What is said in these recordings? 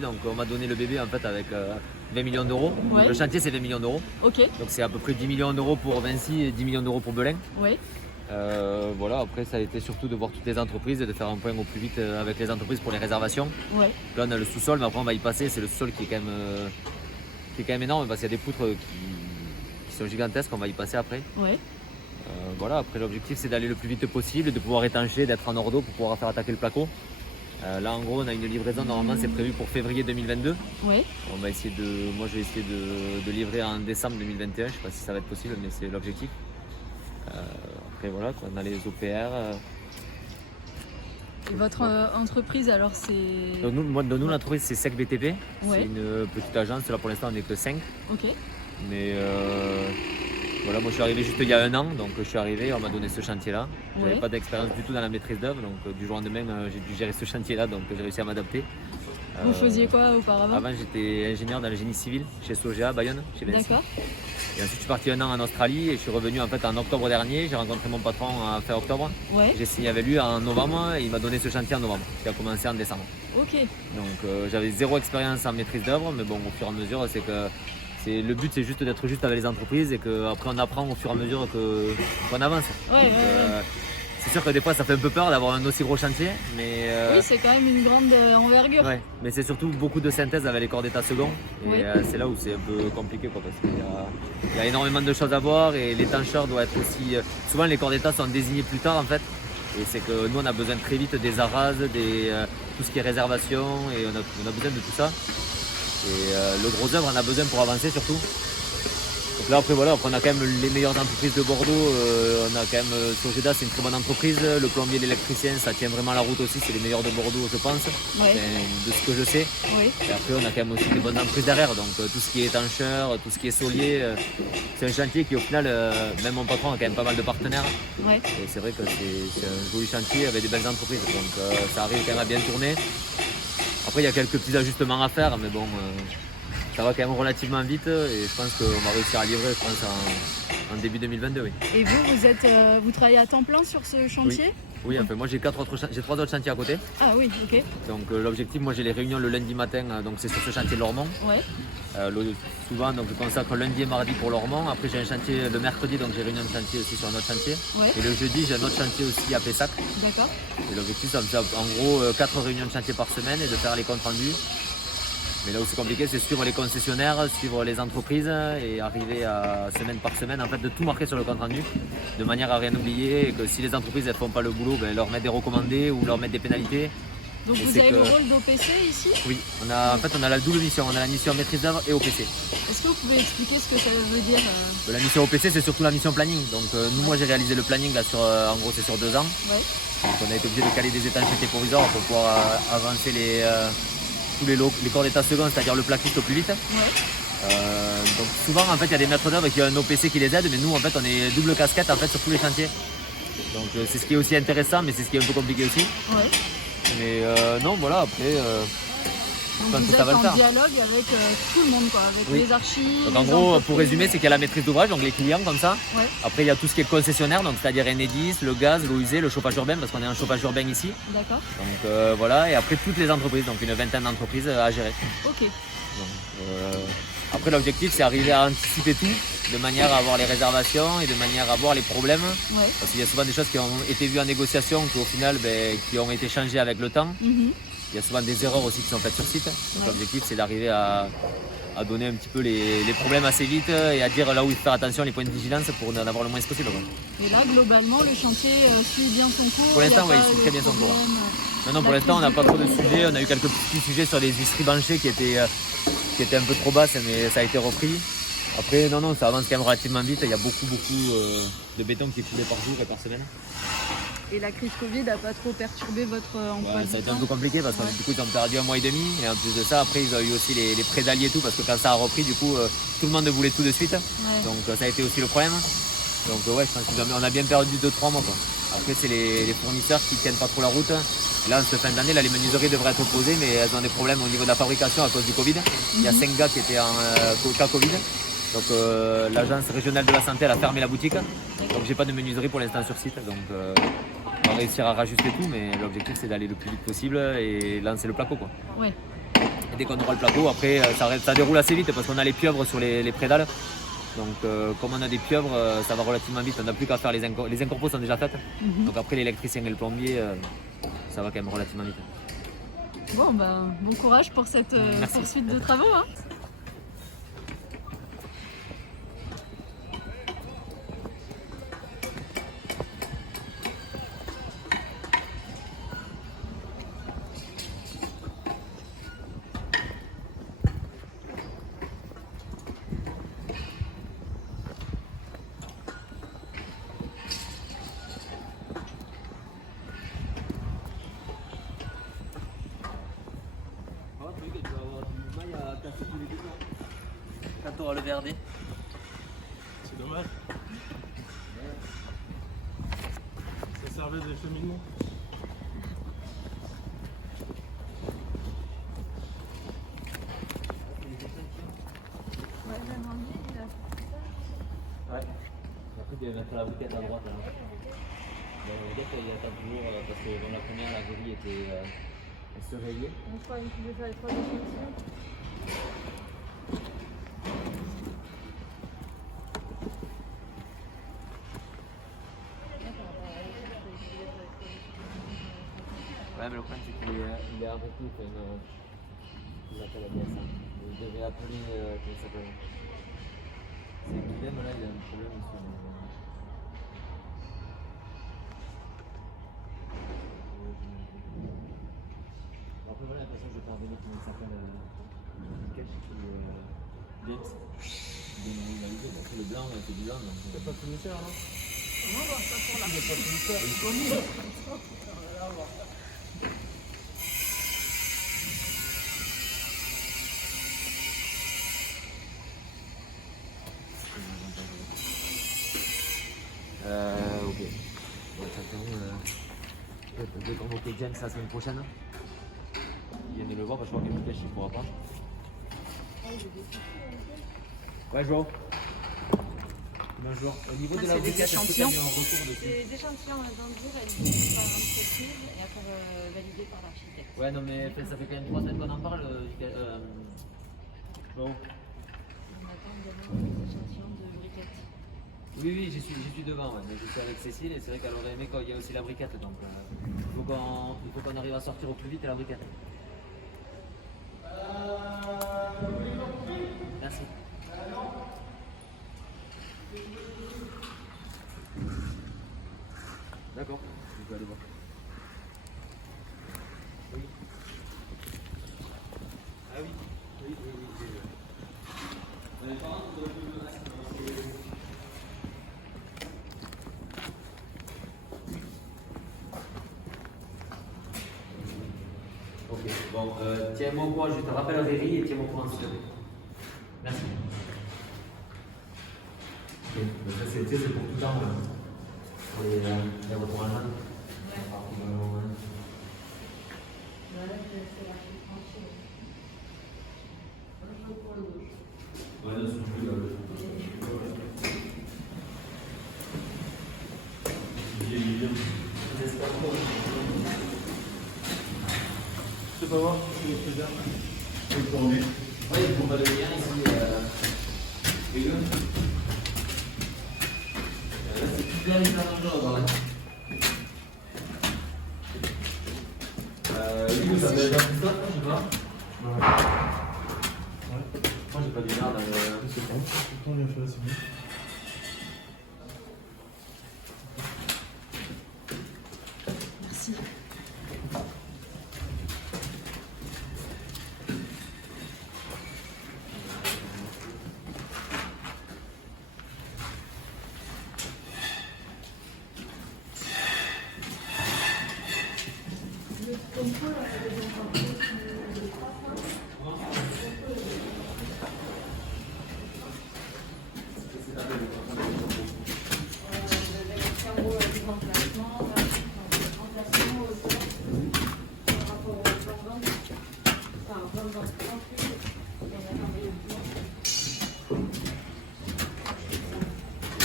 Donc on m'a donné le bébé en fait avec 20 millions d'euros. Ouais. Le chantier c'est 20 millions d'euros. Ok. Donc c'est à peu près 10 millions d'euros pour Vinci et 10 millions d'euros pour Belin. Ouais. Voilà, après ça a été surtout de voir toutes les entreprises et de faire un point au plus vite avec les entreprises pour les réservations. Ouais. Là on a le sous-sol, mais après on va y passer. C'est le sous-sol qui est quand même énorme parce qu'il y a des poutres qui sont gigantesques. On va y passer après. Ouais. Voilà, après l'objectif c'est d'aller le plus vite possible, de pouvoir étancher, d'être en ordo pour pouvoir faire attaquer le placo. Là en gros on a une livraison, normalement c'est prévu pour février 2022. Ouais. Moi je vais essayer de livrer en décembre 2021, je sais pas si ça va être possible mais c'est l'objectif. Après voilà, on a les OPR. Et votre entreprise alors c'est. Donc nous l'entreprise c'est SEC BTP, Ouais. c'est une petite agence, là pour l'instant on n'est que 5. Ok. Mais voilà, moi je suis arrivé juste il y a un an, donc je suis arrivé, on m'a donné ce chantier-là. J'avais Ouais. pas d'expérience du tout dans la maîtrise d'œuvre, donc du jour au lendemain j'ai dû gérer ce chantier-là, donc j'ai réussi à m'adapter. Vous faisiez quoi auparavant? Avant j'étais ingénieur dans le génie civil chez Sogea, Bayonne, chez Vinci. D'accord. Et ensuite je suis parti un an en Australie et je suis revenu en fait en octobre dernier. J'ai rencontré mon patron à fin octobre. Ouais. J'ai signé avec lui en novembre et il m'a donné ce chantier en novembre, qui a commencé en décembre. Ok. Donc j'avais zéro expérience en maîtrise d'œuvre, mais bon au fur et à mesure le but c'est juste d'être juste avec les entreprises et qu'après on apprend au fur et à mesure qu'on avance. Ouais, Donc, ouais. c'est sûr que des fois ça fait un peu peur d'avoir un aussi gros chantier, mais Oui, c'est quand même une grande envergure. ouais, mais c'est surtout beaucoup de synthèse avec les corps d'état second et Oui. c'est là où c'est un peu compliqué quoi, parce qu'il y a énormément de choses à voir et l'étancheur doit être aussi. Souvent les corps d'état sont désignés plus tard en fait et c'est que nous on a besoin très vite des arrases, tout ce qui est réservation et on a besoin de tout ça. Et le gros œuvre on a besoin pour avancer surtout. Donc là après voilà, on a quand même les meilleures entreprises de Bordeaux, on a quand même Sogeda c'est une très bonne entreprise, le plombier, l'électricien ça tient vraiment la route aussi, c'est les meilleurs de Bordeaux je pense, Ouais. de ce que je sais. Oui. Et après on a quand même aussi des bonnes entreprises derrière, donc tout ce qui est étancheur, tout ce qui est solier, c'est un chantier qui au final, même mon patron a quand même pas mal de partenaires. Ouais. Et c'est vrai que c'est un joli chantier avec des belles entreprises, donc ça arrive quand même à bien tourner. Après il y a quelques petits ajustements à faire, mais bon, ça va quand même relativement vite et je pense qu'on va réussir à livrer, je pense, en début 2022, oui. Et vous travaillez à temps plein sur ce chantier? Oui, enfin, moi j'ai 3 autres chantiers à côté. Ah oui, ok. Donc l'objectif, moi j'ai les réunions le lundi matin, donc c'est sur ce chantier de Lormont. Ouais. Souvent donc, je consacre lundi et mardi pour Lormont. Après j'ai un chantier le mercredi, donc j'ai réunion de chantier aussi sur un autre chantier. Ouais. Et le jeudi j'ai un autre chantier aussi à Pessac. D'accord. Et l'objectif ça me fait en gros 4 réunions de chantier par semaine et de faire les comptes rendus. Mais là où c'est compliqué, c'est suivre les concessionnaires, suivre les entreprises et arriver à semaine par semaine en fait de tout marquer sur le compte rendu, de manière à rien oublier et que si les entreprises ne font pas le boulot, leur mettre des recommandés ou leur mettre des pénalités. Donc Et vous c'est avez que- le rôle d'OPC ici? Oui, on a la double mission, on a la mission maîtrise d'œuvre et OPC. Est-ce que vous pouvez expliquer ce que ça veut dire? La mission OPC c'est surtout la mission planning. Donc moi j'ai réalisé le planning là en gros c'est sur 2 ans. Ouais. Donc on a été obligé de caler des étanchéités provisoires pour pouvoir avancer tous les corps d'état second, c'est-à-dire le plaquiste au plus vite. Ouais. Donc souvent en fait il y a des maîtres d'œuvre qui ont un OPC qui les aide, mais nous en fait on est double casquette en fait sur tous les chantiers. Donc c'est ce qui est aussi intéressant, mais c'est ce qui est un peu compliqué aussi. Ouais. Mais non voilà après. Donc pense vous que ça êtes va le en faire. dialogue avec tout le monde, quoi, avec Oui. les archives. Donc en les gros pour entreprises. résumer c'est qu'il y a la maîtrise d'ouvrage, donc les clients comme ça. Ouais. Après il y a tout ce qui est concessionnaire, donc c'est-à-dire Enedis, le gaz, l'eau usée, le chauffage urbain, parce qu'on est un chauffage urbain ici. D'accord. Donc voilà, et après toutes les entreprises, donc une vingtaine d'entreprises à gérer. Ok. Donc, après l'objectif c'est arriver à anticiper tout, de manière à avoir les réservations et de manière à voir les problèmes. Ouais. Parce qu'il y a souvent des choses qui ont été vues en négociation qui au final qui ont été changées avec le temps. Mhm. Il y a souvent des erreurs aussi qui sont faites sur site. Donc Ouais. l'objectif c'est d'arriver à donner un petit peu les problèmes assez vite et à dire là où il faut faire attention, les points de vigilance pour en avoir le moins possible. Quoi. Et là, globalement, le chantier suit bien son cours. Pour l'instant, il y a oui, pas il suit de très bien son cours. problème, Non, pour la l'instant on n'a crise pas du trop de Covid. sujets. On a eu quelques petits sujets sur les huisseries banchées qui étaient un peu trop basses, mais ça a été repris. Après, non, ça avance quand même relativement vite. Il y a beaucoup de béton qui est coulé par jour et par semaine. Et la crise Covid n'a pas trop perturbé votre emploi Ouais, du ça a été un temps? peu compliqué parce que Ouais. du coup ils ont perdu 1 mois et demi et en plus de ça après ils ont eu aussi les prêts d'alliés et tout parce que quand ça a repris du coup tout le monde voulait tout de suite, Ouais. donc ça a été aussi le problème. Donc ouais je pense qu'on a bien perdu 2-3 mois quoi. Après c'est les fournisseurs qui tiennent pas trop la route. Là en cette fin d'année là, les menuiseries devraient être posées mais elles ont des problèmes au niveau de la fabrication à cause du Covid. Il y a 5 gars qui étaient en cas Covid. Donc l'agence régionale de la santé elle a fermé la boutique. Donc j'ai pas de menuiserie pour l'instant sur site. Donc on va réussir à rajuster tout, mais l'objectif c'est d'aller le plus vite possible et lancer le placo quoi. Ouais. Et dès qu'on aura le placo, après ça déroule assez vite parce qu'on a les pieuvres sur les prédales. Donc comme on a des pieuvres, ça va relativement vite, on n'a plus qu'à faire les incorpos sont déjà faites. Donc après l'électricien et le plombier, ça va quand même relativement vite. Bon, bon courage pour cette poursuite de travaux. Hein. Quand tu auras le VRD. C'est dommage. Ça servait de cheminement. Ouais. Après, tu vas mettre la bouquette à droite. Là. La bouquette, il attend toujours parce que dans la première, la grille était elle se rayait. Je crois que tu veux faire les 3 échantillons. Ouais, mais le problème, c'est qu'il est arrêté. Il appelle à ça. Il devait appeler. Comment ça s'appelle? C'est Guilhem, là, il a un problème sur. Après, voilà, de toute façon, je vais faire donner comment il s'appelle. Cache qui James. Il a eu parce que le blanc, c'est du blanc. T'as pas de commissaire là? Non, bon, ça pour la Il n'y a pas de commissaire. Ok. Bon, je vais convoquer James la semaine prochaine. Il vient de le voir parce que je crois qu'il ne pourra pas. Ouais, Joe. Bonjour. Au niveau de la des échantillons. Des échantillons d'endur, elles sont par l'entreprise et après validées par l'architecte. Ouais, non, mais ça fait quand même 3 semaines qu'on en parle. Bon. On attend également des échantillons de briquettes. Oui, j'y suis devant, ouais, mais je suis avec Cécile et c'est vrai qu'elle aurait aimé qu'il y ait aussi la briquette. Donc il faut qu'on arrive à sortir au plus vite la briquette. Merci. D'accord, je vais aller voir. Oui. Ah oui, oui. Par contre, ok, bon, tiens-moi au courant, je te rappelle Réry et tiens-moi au courant s'il te plaît. Merci. Ok, donc ça c'est pour tout le temps, pour les retours à la main. Ouais, non, c'est plus Je sais pas voir si c'est déjà. Il faut tourner. Oui, il faut pas le lien ici. Les gars. C'est super différent là. Oui, ça va être un peu ça, je sais pas. Moi j'ai pas du merde dans le. C'est bon. Pourtant, il a fait assez bien. Merci.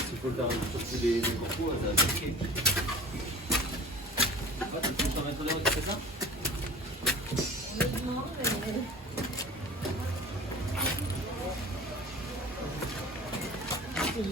S'il faut le faire sur des corpos, ça va être compliqué. Tu peux t'en mettre dehors, tu fais ça? Non, mais T'as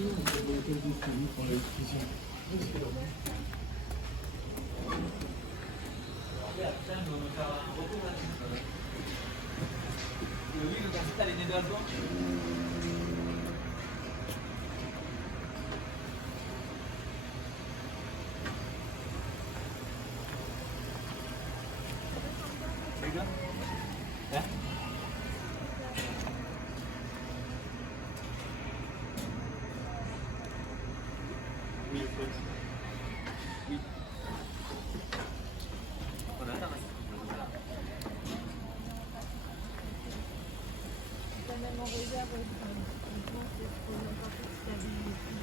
même en réserve, franchement, c'est pour n'importe qui. Si t'as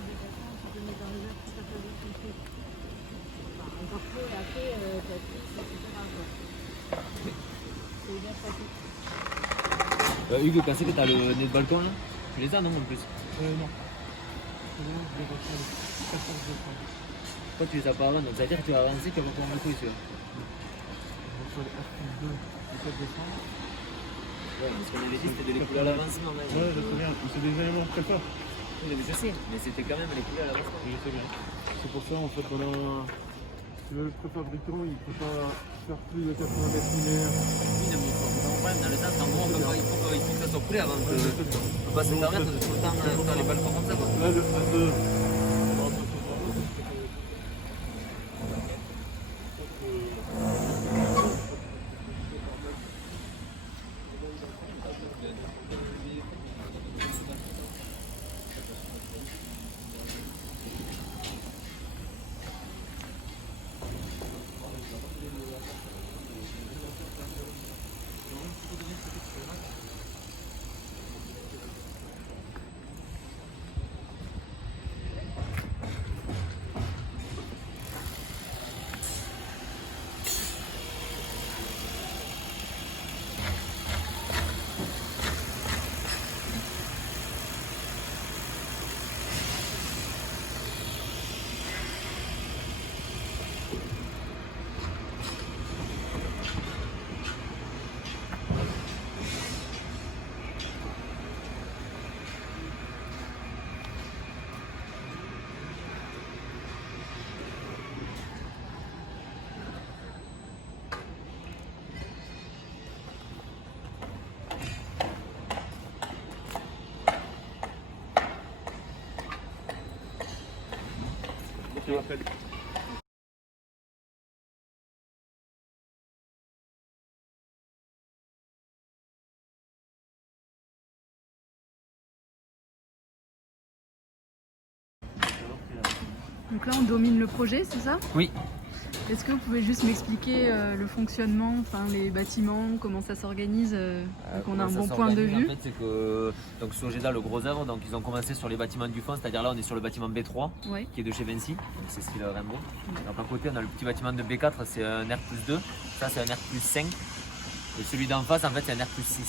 des vacances, tu peux mettre en réserve si t'as pas vu ton truc. Enfin, encore peu, et après, t'as plus, etc. quoi. C'est bien pratique. Hugues, quand c'est que t'as le nez de balcon là? Tu les as non en plus? Non. Toi tu les as pas avant, donc ça veut dire que tu vas avancer, tu vas pas le coup celui-là. Sur les R+2, le 4 décembre. Ouais, mais ce qu'on avait dit c'était de les couler à l'avancement. Ouais, je sais bien. C'est des éléments très forts. Oui, mais je sais, mais c'était quand même les couler à l'avancement. Je sais bien. C'est pour ça, en fait, on a... Le préfabricant, il ne peut pas faire plus de 80 mètres linéaires. Oui, mais il faut qu'on prenne dans le temps, en gros, il faut que ça soit coulé avant que... On peut pas se permettre de tout le temps faire les balcons comme ça quoi. Là, le A2... Je m'appelle. Donc là, on domine le projet, c'est ça? Oui. Est-ce que vous pouvez juste m'expliquer le fonctionnement, enfin les bâtiments, comment ça s'organise, qu'on a un bon point de vue? En fait, c'est que donc Sogeda, le gros œuvre, donc ils ont commencé sur les bâtiments du fond, c'est-à-dire là on est sur le bâtiment B3 Ouais. qui est de chez Vinci, donc c'est style Rainbow. Donc à côté on a le petit bâtiment de B4, c'est un R+2, ça c'est un R+5 et celui d'en face en fait c'est un R+6.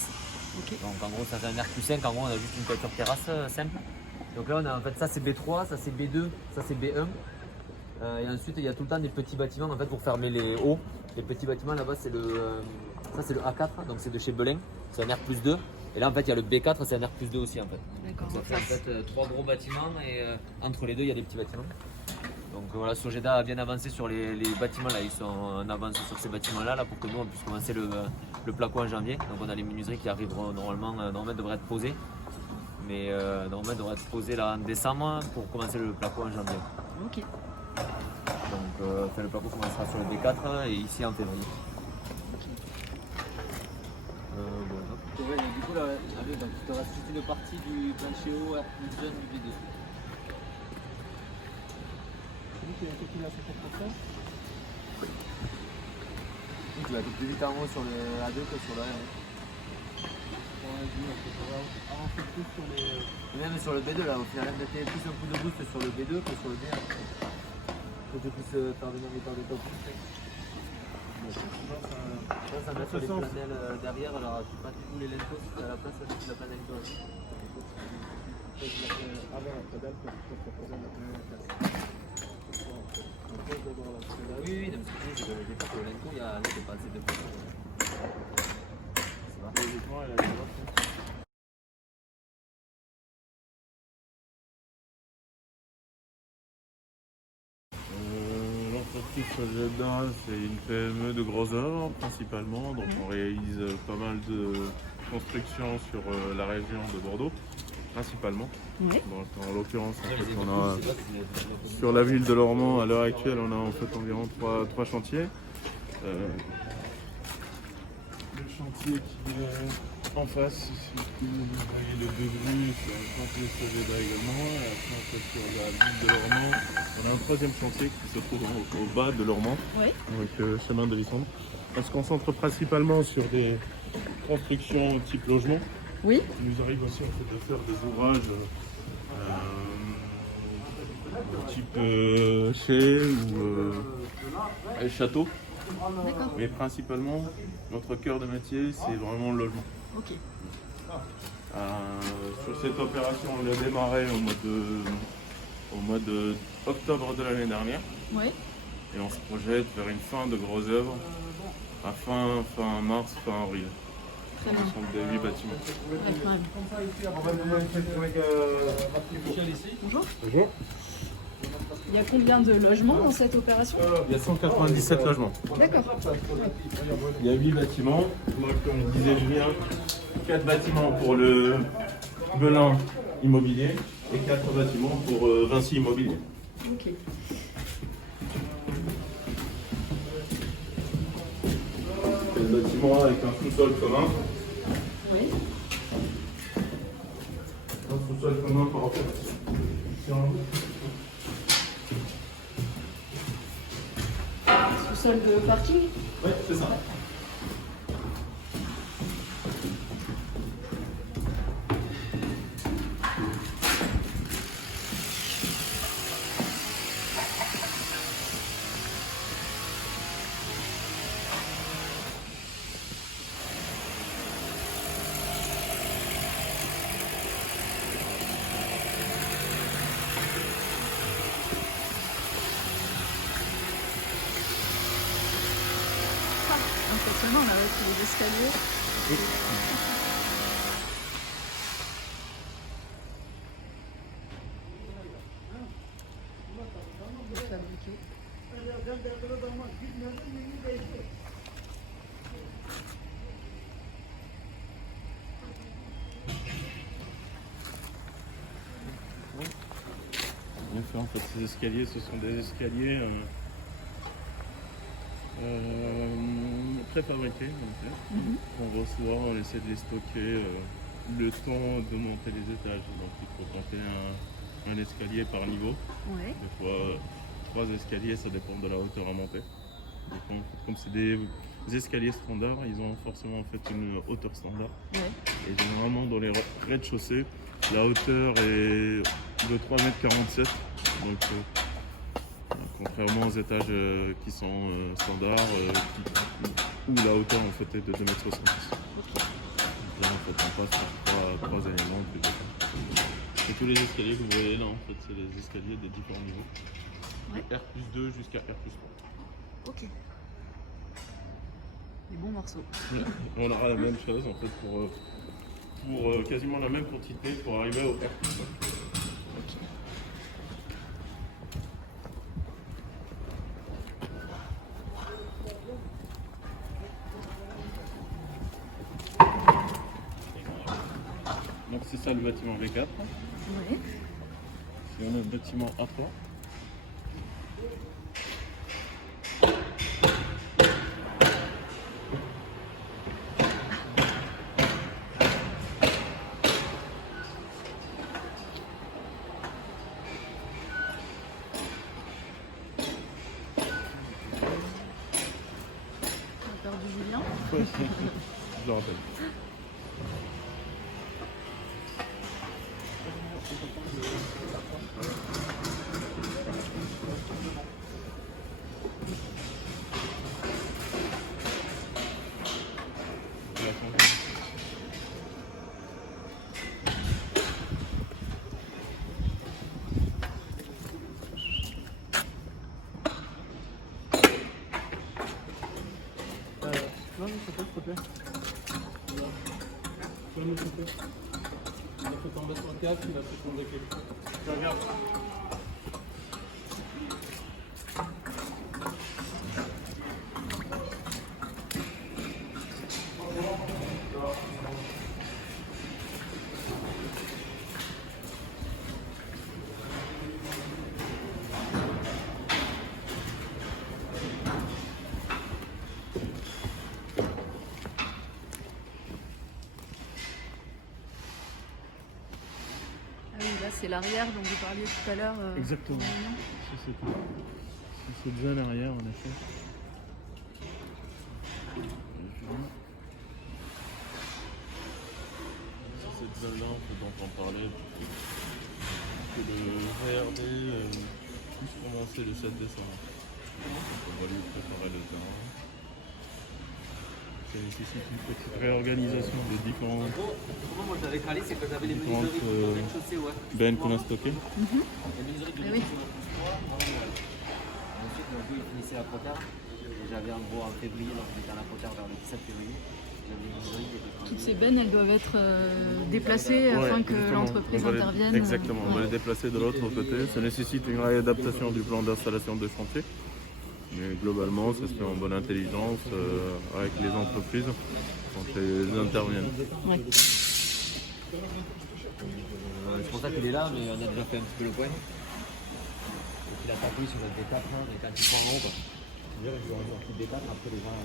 Ok. Donc en gros ça fait un R+5, en gros on a juste une toiture terrasse simple. Donc là on a en fait ça c'est B3, ça c'est B2, ça c'est B1. Et ensuite il y a tout le temps des petits bâtiments en fait pour fermer les hauts. Les petits bâtiments là-bas c'est ça c'est le A4, donc c'est de chez Belin, c'est un R+2. Et là en fait il y a le B4, c'est un R+2 aussi en fait. D'accord. Donc, ça fait en fait trois gros bâtiments et entre les deux il y a des petits bâtiments. Donc voilà, Sogeda a bien avancé sur les bâtiments là, ils sont en avance sur ces bâtiments là, pour que nous on puisse commencer le placo en janvier. Donc on a les menuiseries qui arriveront normalement devraient être posées. Mais normalement devraient être posées là en décembre pour commencer le placo en janvier. Ok. Donc le placo commencera sur le B4 et ici en février. Voilà. Du coup là, il te reste juste une partie du plancher haut R+1 du B2. Il y a quelqu'un à 50%. Tu vas un peu plus vite en haut sur le A2 que sur le A1. On peut avancer plus sur les... Même sur le B2 là, au final, on mettait plus un coup de boost sur le B2 que sur le B1. Faut que tu puisses faire venir les temps de top. Ça met sur les planelles derrière, alors tu passes tous les lentos, tu as la place avec la planète aussi. Avant la pédale, parce que ça faisait la première place. Oui, oui, c'est que des fois que le lento, il y a pas assez de place. Ça va. Logiquement, elle a des l'entreprise Sogeda, c'est une PME de gros œuvres principalement. Donc on réalise pas mal de constructions sur la région de Bordeaux, principalement. Oui. Donc, en l'occurrence, en fait, on a sur la ville de Lormont, à l'heure actuelle, on a en fait environ trois chantiers. Le chantier qui est en face, ici, vous voyez le début, c'est un chantier Sogeda également. Et après, en fait, sur la ville de Lormont, on a un troisième chantier qui se trouve au bas de Lormont, Oui. donc chemin de Lissandre. On se concentre principalement sur des constructions type logement. Oui. Il nous arrive aussi en fait, de faire des ouvrages type chais ou château. D'accord. Mais principalement, notre cœur de métier, c'est vraiment le logement. Ok. Sur cette opération, on l'a démarré au mois de octobre de l'année dernière. Oui. Et on se projette vers une fin de grosses œuvres à fin mars, fin avril. Très bien. Ce sont des 8 bâtiments. Bonjour. Bonjour. Il y a combien de logements dans cette opération? Il y a 197 logements. D'accord. Il y a 8 bâtiments. Moi, comme disait Julien, 4 bâtiments pour le Belin Immobilier et 4 bâtiments pour Vinci Immobilier. Ok. Le bâtiment avec un sous-sol commun. Oui. Un sous-sol commun par rapport Sous-sol de parking? Oui, c'est ça. Impressionnant là, avec les escaliers. Fabriqué. En fait, ces escaliers, ce sont des escaliers préfabriqués. On reçoit, on essaie de les stocker le temps de monter les étages. Donc il faut compter un escalier par niveau. Ouais. Des fois, 3 escaliers, ça dépend de la hauteur à monter. Donc, comme c'est des escaliers standards, ils ont forcément en fait une hauteur standard. Ouais. Et généralement dans les rez-de-chaussée, la hauteur est de 3,47 m. Donc contrairement aux étages qui sont standards, où la hauteur en fait est de 2,70 m. Donc là en fait on passe par trois éléments plus de. Et tous les escaliers que vous voyez là en fait c'est les escaliers des différents niveaux. Ouais. De R+2 jusqu'à R+3. Ok. Des bons morceaux. On aura la même chose en fait pour quasiment la même quantité pour arriver au R+3. Donc c'est ça le bâtiment V4. Ouais. Et on a le bâtiment A3. On a perdu Julien. Je le rappelle. là, c'est l'arrière dont vous parliez tout à l'heure. Exactement. C'est cette zone arrière, en effet. C'est cette zone-là dont on parlait, que le VRD puisse commencer le 7 décembre. Donc on va lui préparer le terrain. Ça nécessite une petite réorganisation des différentes Moi, j'avais calé, c'est que j'avais les différentes menuiseries au rez-de-chaussée, ouais. bennes qu'on a stockées. Les menuiseries de Ah oui. Ensuite, donc, il finissait la Protard. Et j'avais en gros en février, donc j'étais à la Protard vers le 17 février. J'avais les menuiseries qui étaient Toutes ces bennes, elles doivent être déplacées afin que Exactement. l'entreprise On va les- intervienne. Exactement, on va les déplacer de l'autre côté. Ça nécessite une réadaptation du plan d'installation de chantier. Mais globalement, ça se fait en bonne intelligence avec les entreprises quand elles interviennent. Ouais. C'est pour ça qu'il est là, mais on a déjà fait un petit peu le point. Et puis la tapouille sur notre D4, hein, mais quand tu prends en haut, quoi. C'est-à-dire qu'il y aura un petit D4, après les gens.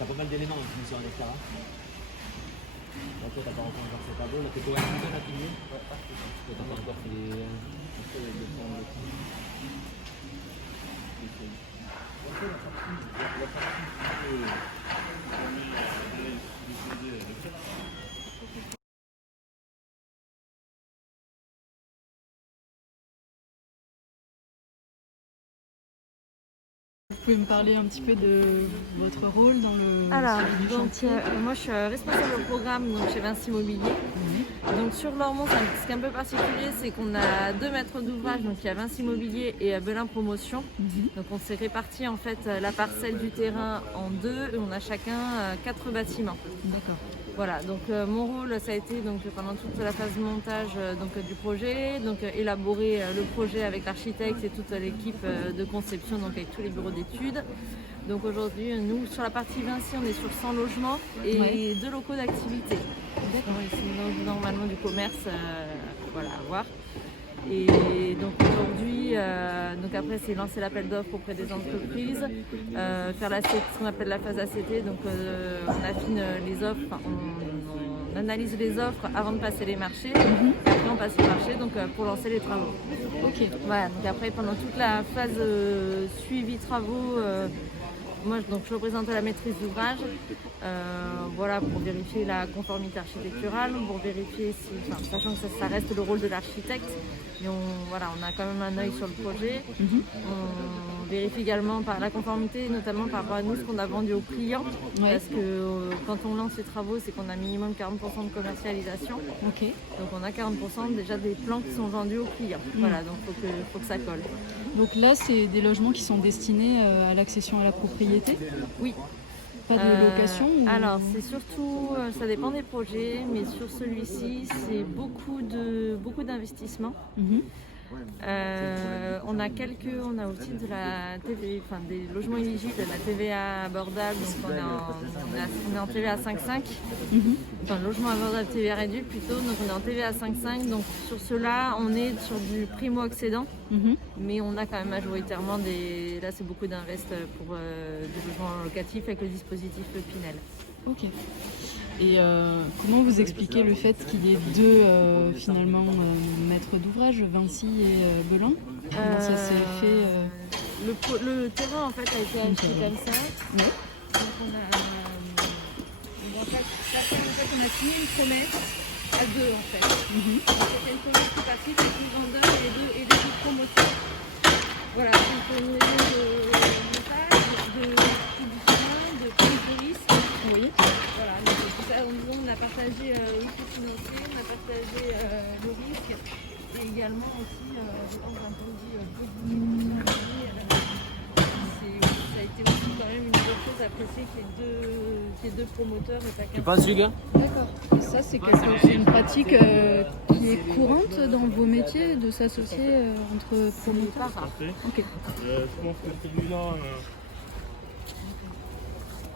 T'as pas mal d'éléments en plus sur un hectare. Là, toi, t'as pas encore ce tableau, là, t'es pas un peu appuyé. Toi, t'as pas encore fait les. Vous pouvez me parler un petit peu de votre rôle dans le Alors, suivi du donc, chantier. moi je suis responsable au programme donc, chez Vinci Immobilier. Donc sur Lormont, ce qui est un peu particulier, c'est qu'on a 2 maîtres d'ouvrage, donc il y a Vinci Immobilier et Belin Promotion. Donc on s'est réparti en fait la parcelle du terrain en 2 et on a chacun 4 bâtiments. D'accord. Voilà, donc mon rôle ça a été donc pendant toute la phase de montage du projet, donc élaborer le projet avec l'architecte et toute l'équipe de conception, donc avec tous les bureaux d'études. Donc aujourd'hui, nous sur la partie Vinci, on est sur 100 logements et 2 locaux d'activité. Sinon, normalement du commerce, voilà, à voir. Et donc aujourd'hui, donc après c'est lancer l'appel d'offres auprès des entreprises, faire ce qu'on appelle la phase ACT, donc on affine les offres, enfin, on analyse les offres avant de passer les marchés, et après on passe au marché donc, pour lancer les travaux. Ok. Voilà, donc après pendant toute la phase suivi travaux, moi donc, je représentais la maîtrise d'ouvrage, voilà, pour vérifier la conformité architecturale, pour vérifier si, enfin, sachant que ça reste le rôle de l'architecte, mais on a quand même un œil sur le projet. On vérifie également par la conformité, notamment par rapport à nous ce qu'on a vendu aux clients, parce que quand on lance les travaux, c'est qu'on a minimum 40% de commercialisation. Ok. Donc on a 40% déjà des plans qui sont vendus aux clients. Voilà, donc faut que ça colle. Donc là, c'est des logements qui sont destinés à l'accession à la propriété? Oui. Pas de location ou... Alors, c'est surtout, ça dépend des projets, mais sur celui-ci, c'est beaucoup d'investissements. On a aussi de la TV, enfin des logements éligibles, de la TVA abordable, donc on est en TVA 5,5. Enfin, logement abordable TVA réduite plutôt, donc on est en TVA 5,5. Donc sur cela, on est sur du primo-accédant, mais on a quand même majoritairement là c'est beaucoup d'invest pour des logements locatifs avec le dispositif Pinel. Ok. Et comment vous expliquez le fait qu'il y ait 2 finalement maîtres d'ouvrage, Vinci et Belin? Comment ça s'est fait Le terrain en fait a été acheté comme ça. Ouais. Donc on a signé une promesse à 2 en fait. C'était une promesse tripartite avec le vendeur et les deux promoteurs. Voilà, donc on a de montage, de chemin, de prise de risque. Oui. Voilà, donc tout ça, on a partagé le risque financier, on a partagé le risque et également aussi, je pense d'un point de vue ça a été aussi quand même une bonne chose appréciée qu'il y ait 2 promoteurs et pas qu'un. Tu penses, Hugues? D'accord. Ça, c'est une pratique qui est courante dans vos métiers, de s'associer entre promoteurs? Parfait. Ok. Je pense que celui-là,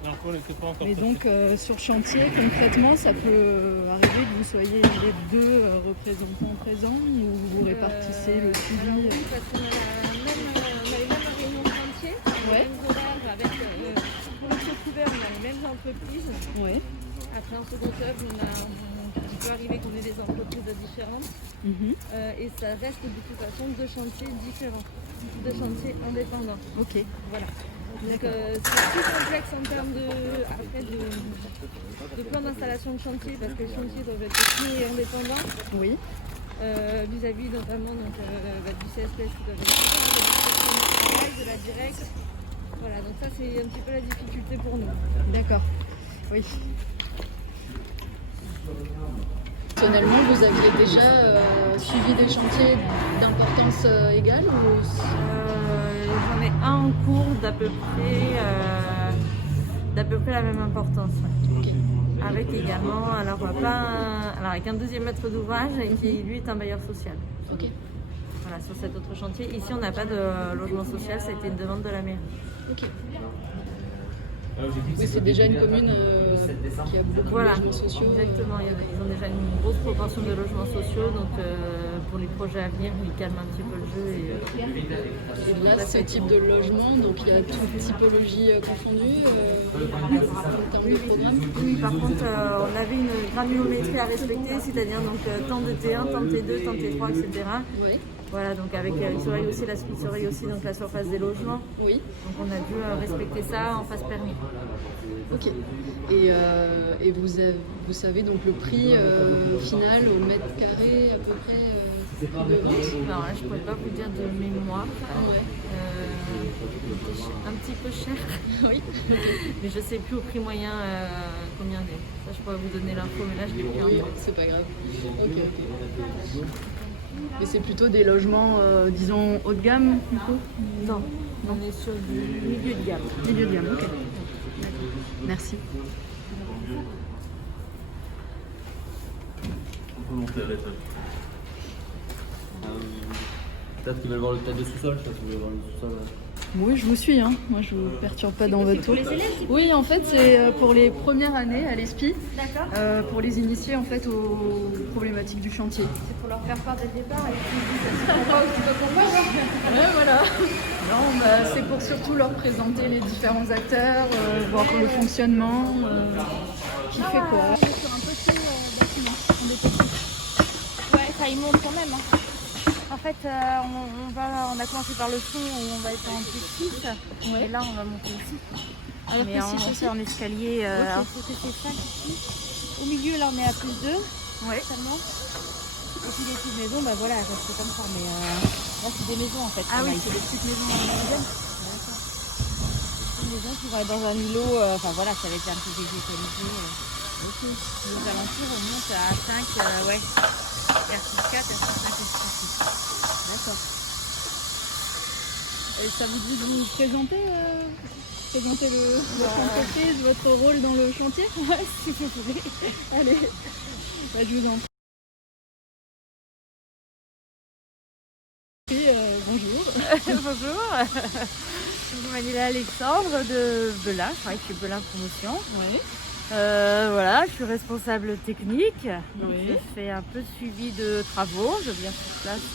l'info n'était pas encore Et passée. donc, sur chantier, concrètement, ça peut arriver que vous soyez les 2 représentants présents ou vous répartissez le suivi? Alors oui, parce qu'on a les mêmes réunions de chantier, les mêmes horaires avec pour le couvert, on a les mêmes entreprises. Ouais. Après en second œuvre, il peut arriver qu'on ait des entreprises différentes. Mhm. Et ça reste de toute façon 2 chantiers différents, 2 chantiers indépendants. Ok. Voilà. Donc c'est plus complexe en termes de plan d'installation de chantier parce que les chantiers doivent être clés et indépendants Oui. vis-à-vis notamment du CSPS qui doivent être de la directe. Voilà, donc ça c'est un petit peu la difficulté pour nous. D'accord. Oui. Personnellement, vous aviez déjà suivi des chantiers d'importance égale ou... J'en ai un en cours d'à peu près la même importance. Ok. Avec également, avec un deuxième maître d'ouvrage qui lui est un bailleur social. Ok. Voilà, sur cet autre chantier. Ici, on n'a pas de logement social, ça a été une demande de la mairie. Ok. Oui, c'est déjà une commune qui a beaucoup Voilà, de logements sociaux. exactement. Ils ont déjà une grosse proportion de logements sociaux, donc pour les projets à venir, ils calment un petit peu le jeu. Et là, ce type de logement, donc il y a toute typologie confondue en termes de programme. Oui, par contre, on avait une granulométrie à respecter, c'est-à-dire donc temps de T1, temps de T2, temps de T3, etc. Oui. Voilà, donc avec il surveille aussi donc la surface des logements. Oui. Donc on a dû respecter ça en phase permis. Ok. Et vous savez donc le prix final au mètre carré à peu près de vente? Alors là, je ne pourrais pas vous dire de mémoire. Ouais. Un petit peu cher. Oui. Ok. Mais je ne sais plus au prix moyen combien il est. Ça, je pourrais vous donner l'info, mais là, je l'ai plus en Oui, tête. c'est pas grave. Ok. Mais c'est plutôt des logements, disons, haut de gamme, du coup? Non, on est sur du milieu de gamme. Milieu de gamme, ok. Merci. On peut monter à l'étage. Peut-être qu'ils veulent voir le tas de sous-sol, je sais pas si vous voulez voir le sous-sol. Oui, je vous suis, hein. Moi je vous perturbe pas dans votre tour. Oui, en fait, c'est pour les premières années à l'ESPI, pour les initier en fait aux problématiques du chantier. C'est pour leur faire part dès le départ et puis Ouais, voilà. Non, bah, c'est pour surtout leur présenter les différents acteurs, voir le fonctionnement, qui fait quoi. Sur un petit bâtiment, on est petit. Ouais, ça y monte quand même. Hein. En fait, on a commencé par le fond où on va être en P6 et là on va monter ici. Alors, Mais on fait en escalier. Alors côté P5 ici. Au milieu là on est à +2 seulement. Et puis les petites maisons, bah voilà, elles restent comme ça. Mais là c'est des maisons en fait. Ah oui, c'est des petites maisons individuelles. Une maison qui va être dans un îlot, enfin voilà, ça va être un peu végétalisé. Les alentours, on monte à 5, R64, R65, R66. D'accord. Et ça vous dit de vous présenter votre entreprise, votre rôle dans le chantier? Ouais, si vous voulez. Allez, bah, je vous en prie. Bonjour. Bonjour. Je m'appelle Alexandre de Belin, je travaille chez Belin Promotion. Oui. Voilà, je suis responsable technique, donc Oui. je fais un peu de suivi de travaux. Je viens sur place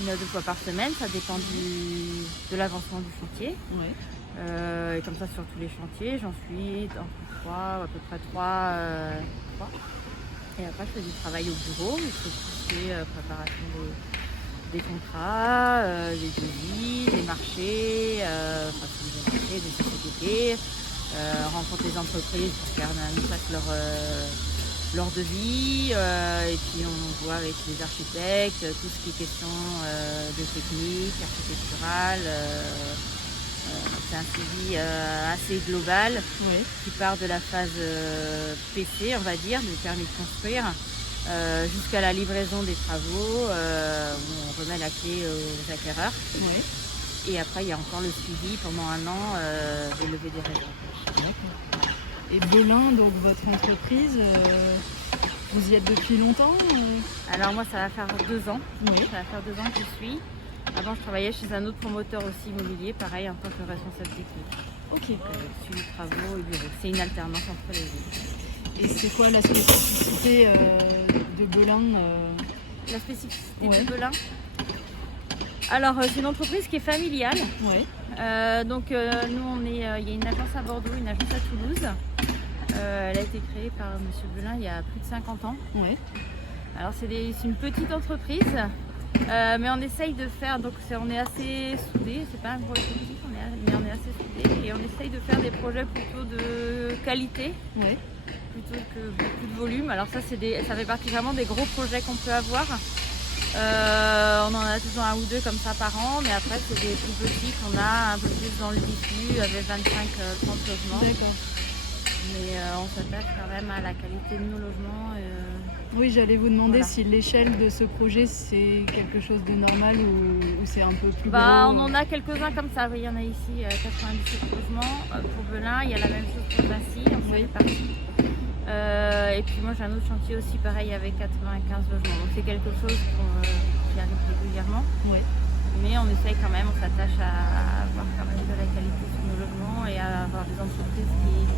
1 à 2 fois par semaine, ça dépend de l'avancement du chantier. Oui. Et comme ça sur tous les chantiers, j'en suis entre 3, à peu près 3. Et après je fais du travail au bureau, je fais tout ce qui est préparation des contrats, des devis, des marchés, des sociétés, rencontre les entreprises pour faire leur devis, et puis on voit avec les architectes tout ce qui est question de technique, architecturale. C'est un suivi assez global qui part de la phase PC, on va dire, du permis de construire, jusqu'à la livraison des travaux, où on remet la clé aux acquéreurs. Oui. Et après, il y a encore le suivi pendant 1 an de levée des réserves. Et Belin, donc votre entreprise, vous y êtes depuis longtemps? Alors moi, ça va faire 2 ans. Oui. Ça va faire 2 ans que j'y suis. Avant, je travaillais chez un autre promoteur aussi immobilier, pareil, en tant que responsable technique. Ok. Suivi de travaux et bureau. C'est une alternance entre les deux. Et c'est quoi la spécificité de Belin La spécificité Ouais. de Belin. Alors, c'est une entreprise qui est familiale. Oui. Donc, nous, il y a une agence à Bordeaux, une agence à Toulouse. Elle a été créée par M. Belin il y a plus de 50 ans. Oui. Alors c'est une petite entreprise, mais on essaye de faire, donc on est assez soudés, c'est pas un gros collectif, mais on est assez soudés et on essaye de faire des projets plutôt de qualité. Ouais. Plutôt que beaucoup de volume. Alors ça, ça fait partie vraiment des gros projets qu'on peut avoir. On en a toujours un ou deux comme ça par an, mais après c'est des plus petits qu'on a un peu plus dans le diffus avec 25-30 logements. D'accord. Mais on s'attache quand même à la qualité de nos logements. Oui, j'allais vous demander Voilà. si l'échelle de ce projet c'est quelque chose de normal ou c'est un peu plus gros. On en a quelques-uns comme ça. Oui, il y en a ici 97 logements pour Belin. Il y a la même chose pour Vinci, on fait partie. Et puis moi j'ai un autre chantier aussi pareil avec 95 logements. Donc c'est quelque chose qui arrive régulièrement. Ouais. Mais on essaye quand même, on s'attache à avoir quand même de la qualité sur nos logements et à avoir des entreprises qui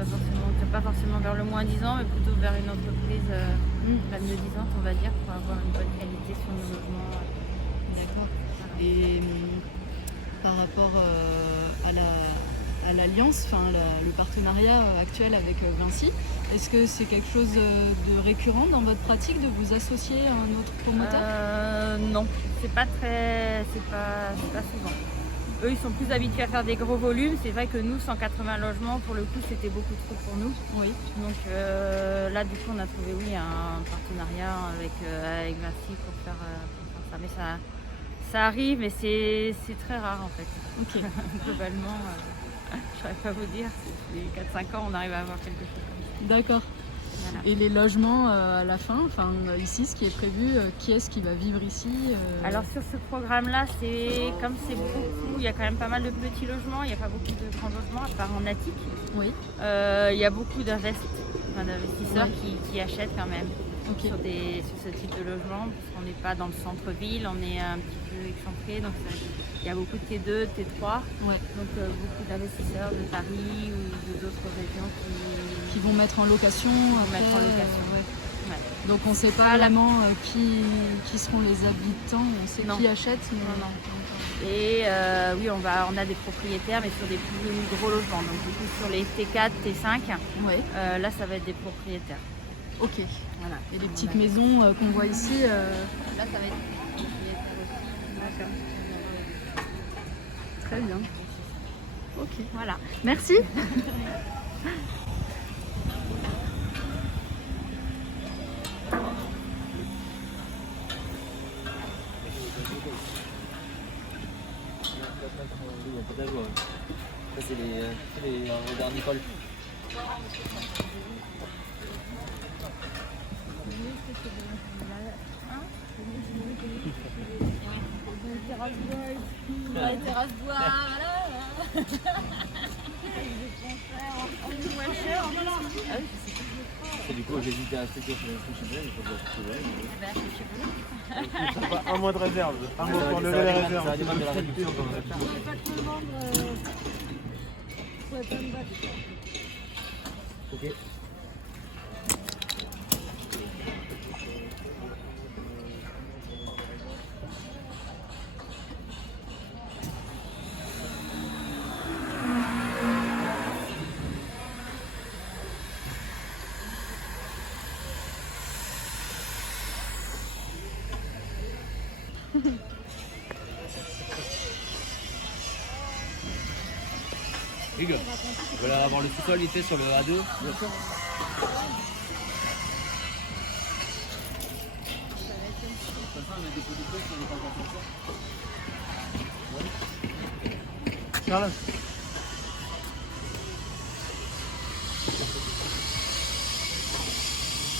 ne pas forcément vers le moins 10 ans, mais plutôt vers une entreprise la mieux disante, on va dire, pour avoir une bonne qualité sur nos logements. D'accord. Et par rapport à l'alliance, le partenariat actuel avec Vinci, est-ce que c'est quelque chose de récurrent dans votre pratique de vous associer à un autre promoteur? Non, c'est pas souvent. Eux, ils sont plus habitués à faire des gros volumes. C'est vrai que nous, 180 logements, pour le coup, c'était beaucoup trop pour nous. Oui. Donc là, du coup, on a trouvé un partenariat avec Vinci pour faire ça. Mais ça arrive, mais c'est très rare en fait. Ok. Globalement, je ne saurais pas vous dire. Les 4-5 ans, on arrive à avoir quelque chose comme ça. D'accord. Voilà. Et les logements à la fin, ici, ce qui est prévu, qui est-ce qui va vivre ici Alors sur ce programme-là, comme c'est beaucoup, il y a quand même pas mal de petits logements, il n'y a pas beaucoup de grands logements, à part en attique. Oui. Il y a beaucoup d'investisseurs qui achètent quand même sur ce type de logement, parce qu'on n'est pas dans le centre-ville, on est un petit peu excentré, donc il y a beaucoup de T2, T3, donc beaucoup d'investisseurs de Paris ou d'autres régions qui vont mettre en location. Ouais. Donc on ne sait pas vraiment qui seront les habitants, on sait qui achète. Mais... Non. Et on a des propriétaires, mais sur des plus gros logements. Donc du coup sur les T4, T5, là ça va être des propriétaires. Ok. Voilà. Et les petites maisons qu'on voit ici. Là ça va être des propriétaires aussi. Très bien. Ok. Voilà. Merci. Ça c'est les regards Nicole. La terrasse bois, voilà. Du coup j'hésitais à acheter sur le chez mais Ça va un mois de réserve. Un mois pour lever les réserves. Ça va dépendre de la réduction. Ok. Hugues, vous voulez avoir le sous-sol vite fait sur le A2, bien sûr. Carlos.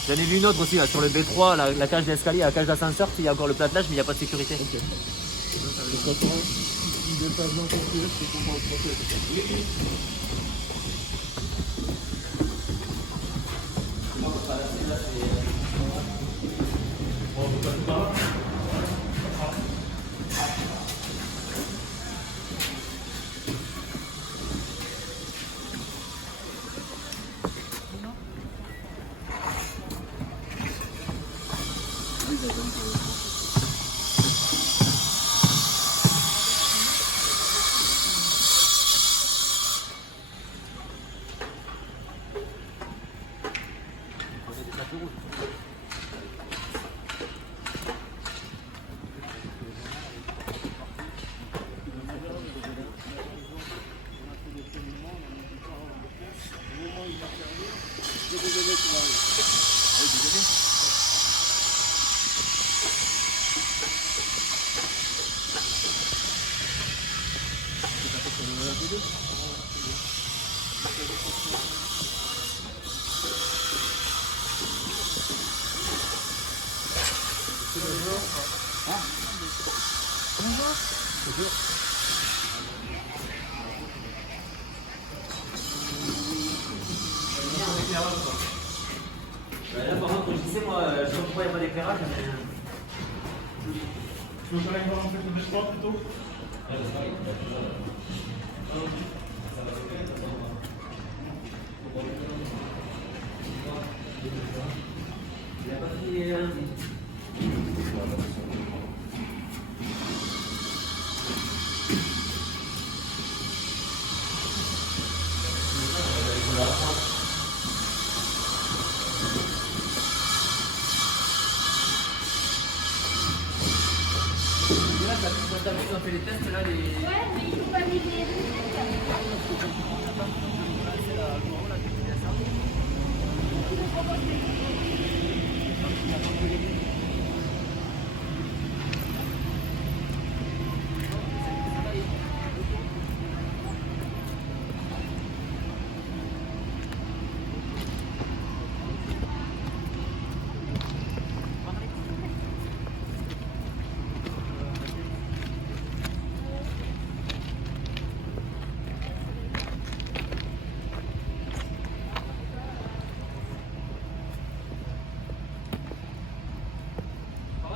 J'en ai vu une autre aussi là, sur le B3, la cage d'escalier, la cage d'ascenseur, il y a encore le platelage mais il n'y a pas de sécurité. De toute façon, il dépasse d'un pompier, c'est pour le protéger. Là, par contre, je disais, moi, je sais pas pourquoi il n'y a pas d'éclairage, mais. Tu veux quand même voir un peu de sport plutôt? On fait les tests là, les. Ouais, mais il faut pas les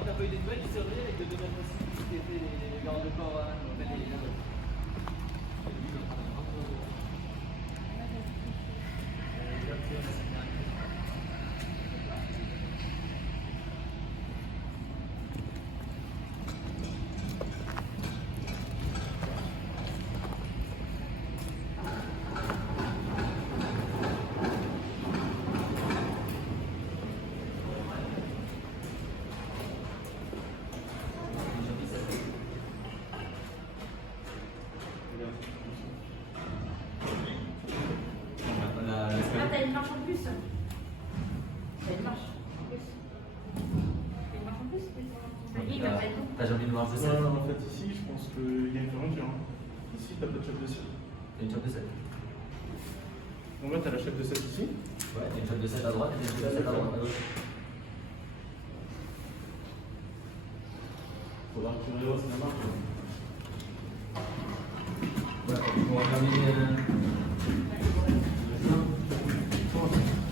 T'as pas eu des nouvelles du serrurier avec le domaine aussi qui étaient les gardes de corps, Ah, t'as une marche en plus. T'as une marche en plus. T'as une marche en plus, il va pas être bon. T'as jamais une marge de 7? En fait, ici, je pense qu'il y a une fermeture. Ici, t'as pas de chef de 7. Il y a une chope de 7. En fait, t'as la chef de 7 ici. Ouais, il y a une chope de 7 à droite et une chope de 7 à droite à gauche. Faut voir que tu rehausses la marque. Voilà, on va terminer.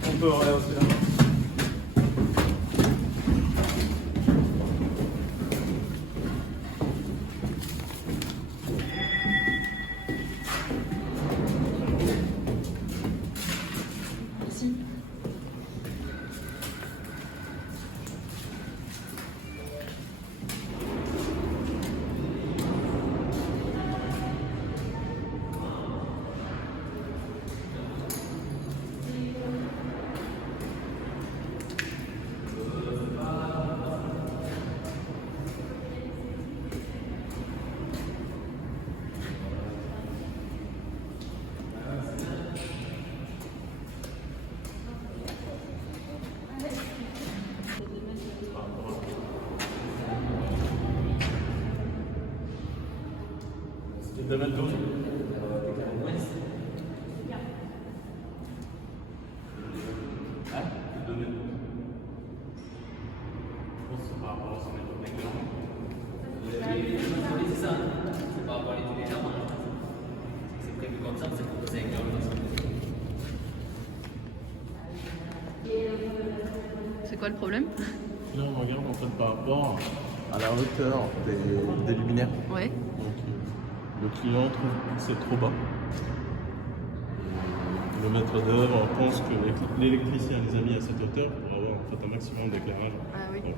On peut rehausser la marque. Merci. C'est 2m12. C'est ça. C'est par rapport à l'étude légèrement. C'est prévu comme ça, c'est pour que ça éclaire le maximum. C'est quoi le problème? Là, on regarde en fait par rapport à la hauteur des luminaires. Ouais. Donc, le client trouve que c'est trop bas. Le maître d'œuvre pense que l'électricien les a mis à cette hauteur pour avoir en fait un maximum d'éclairage. Ah oui. Donc,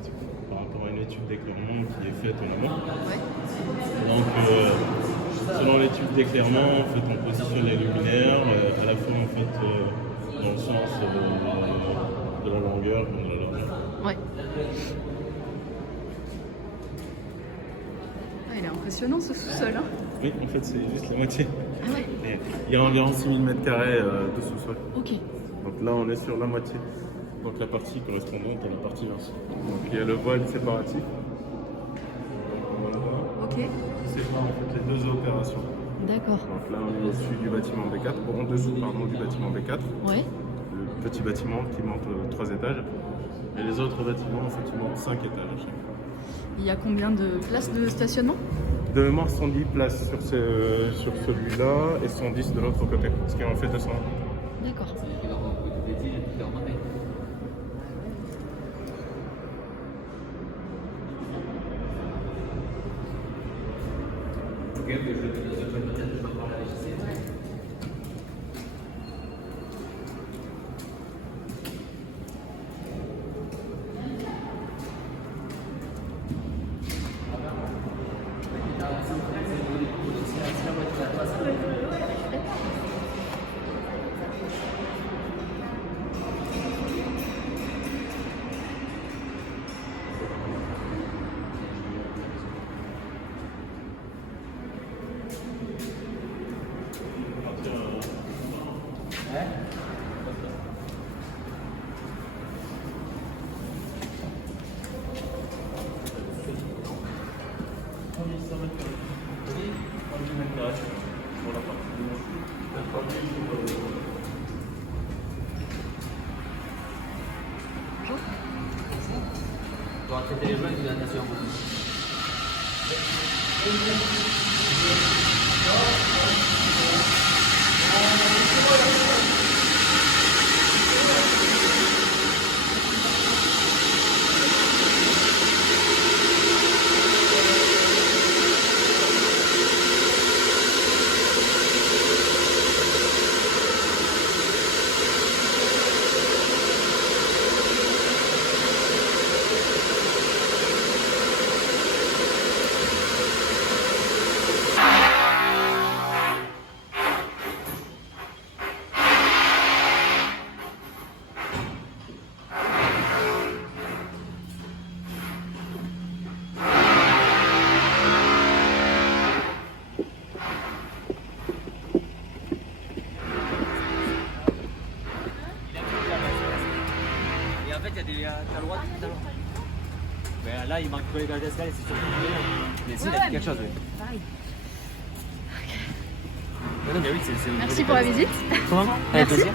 par rapport à une étude d'éclairement qui est faite en amont. Ouais. Donc, selon l'étude d'éclairement, en fait, on positionne les luminaires à la fois en fait, dans le sens de la longueur comme de la largeur. Ouais. Ah, il est impressionnant ce sous-sol. Hein. Oui, en fait, c'est juste la moitié. Ah ouais. Et il y a environ 6000 m² de sous-sol. Ok. Donc là, on est sur la moitié. Donc la partie correspondante à la partie verse. Donc il y a le voile séparatif. Ok. Qui sépare en fait les deux opérations. D'accord. Donc là, on est au-dessus du bâtiment B4, en dessous du bâtiment B4. Ouais. Le petit bâtiment qui monte 3 étages. Et les autres bâtiments, effectivement, 5 étages à chaque fois. Il y a combien de places de stationnement? De mémoire, 110 places sur celui-là et 110 de l'autre côté, ce qui en fait 200. D'accord. Tu vas traiter les joints avec une natation. Et en fait, il y a des. T'as le droit de. Mais là, il manque que les cages d'escalier, c'est surtout. Mais si, il a dit quelque chose, oui. Pareil. Non, mais oui, c'est Merci pour la visite. Comment? Avec plaisir.